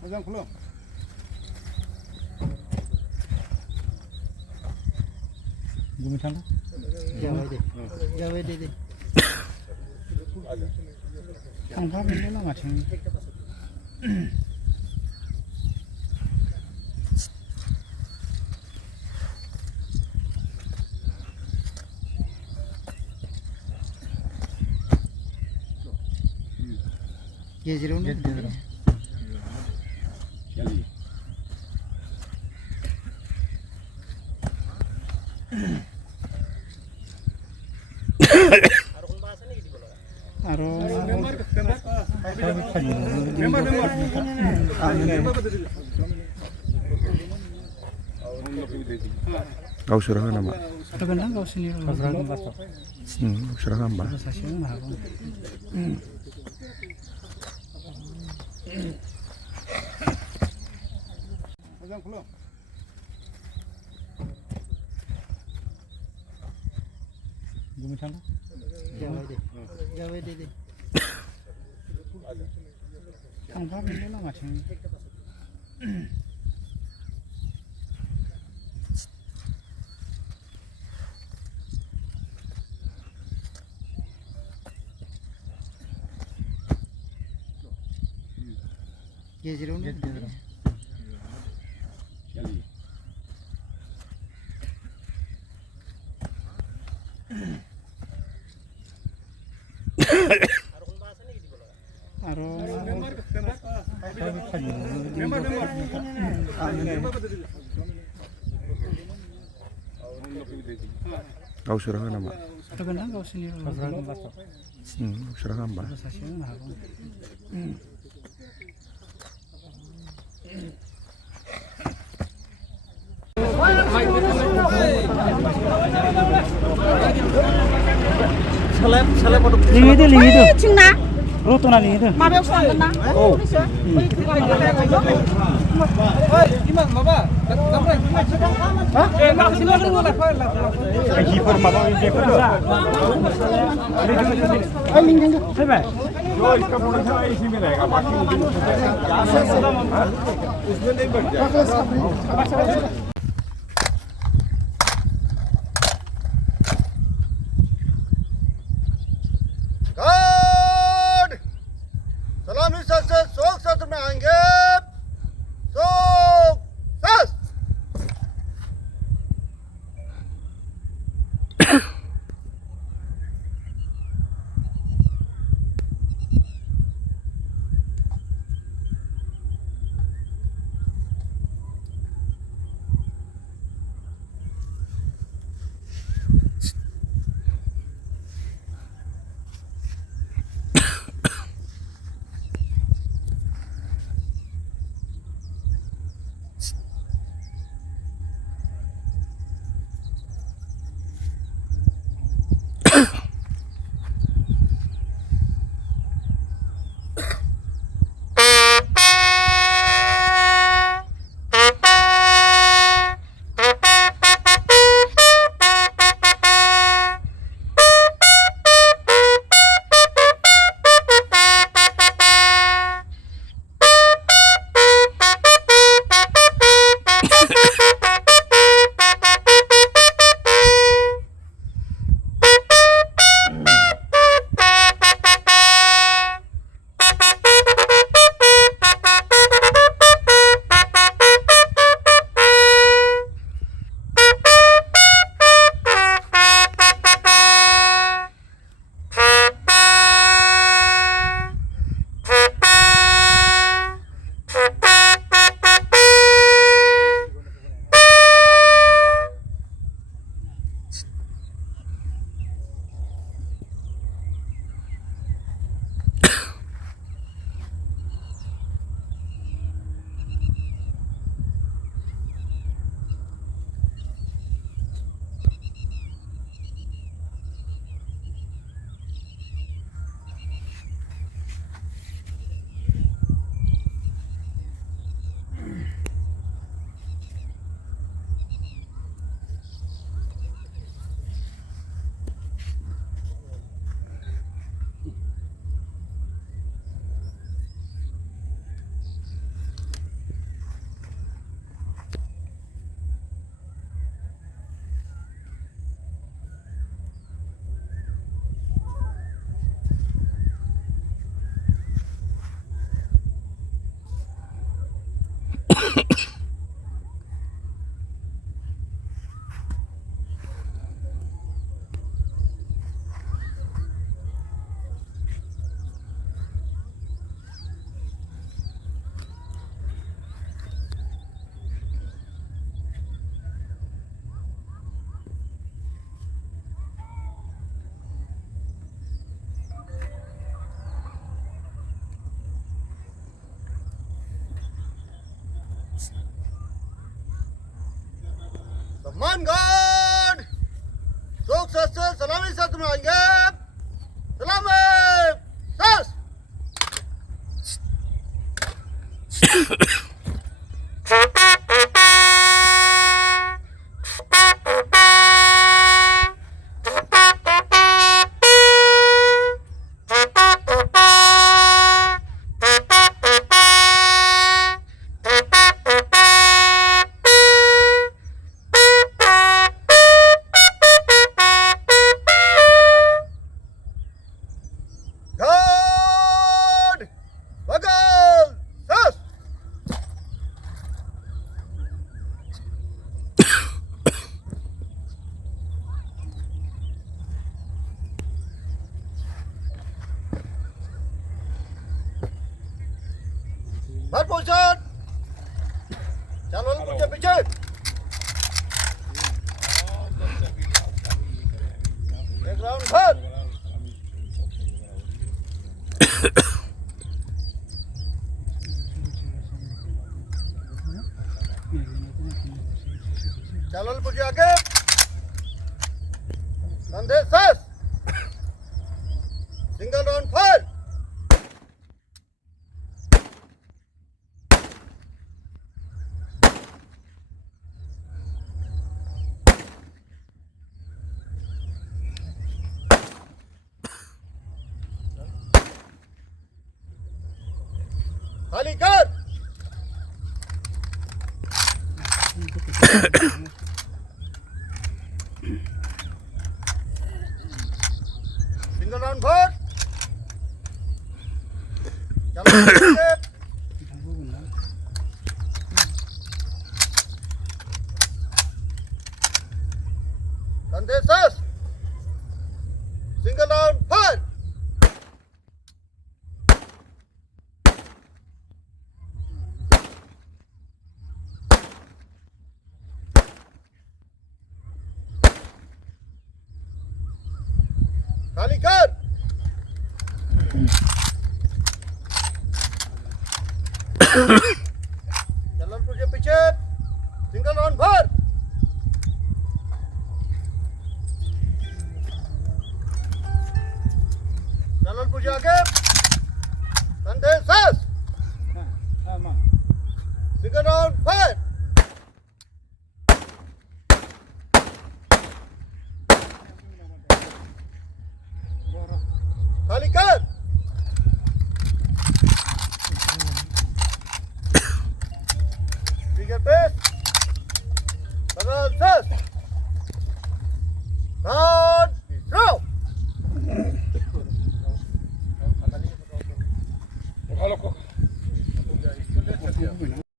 모장 불러. Gumi thang. Jawa đi đi. Thang pháp bên nó mà thằng. Ye zero ना. चलिए Aro. Gausurahan nama. Terbenang kau sini. Gausurahan ba? Sasiang mah. 모장 불러. Gumi thang. Jawa đi đi. Thang pháp bên nó mà thằng. Ye zero ना. चलिए Aro. Gausurahan nama. Terbenang kau sini. Gausurahan ba? Sasiang mah. Lingi itu. Cina, Roto na lingi itu. mabel sana na. Oh. Keeper mama keeper sa. Ay lingi itu. Sebe. जो इसका production है इसी में रहेगा बाकी उसमें नहीं बढ़ जाएगा गार्ड सलामी सर से शोक सत्र में आएंगे शोक सस सम्मान गार्ड चौक से सलामी साथ में आएंगे सलामी सस गार्ड बगल सस बात पोजीशन चलो मुझे पीछे एक राउंड फिर चलो मुझे आगे कंधे सस सिंगल राउंड फायर खाली कर सिंगल राउंड फायर चलो कंधे सस सिंगल राउंड फायर खाली कर जलालपुर के पीछे सिंगल राउंड भर जलालपुर के आगे कंधे सस सिंगल राउंड भर खाली कर ठीक है पे बगल सस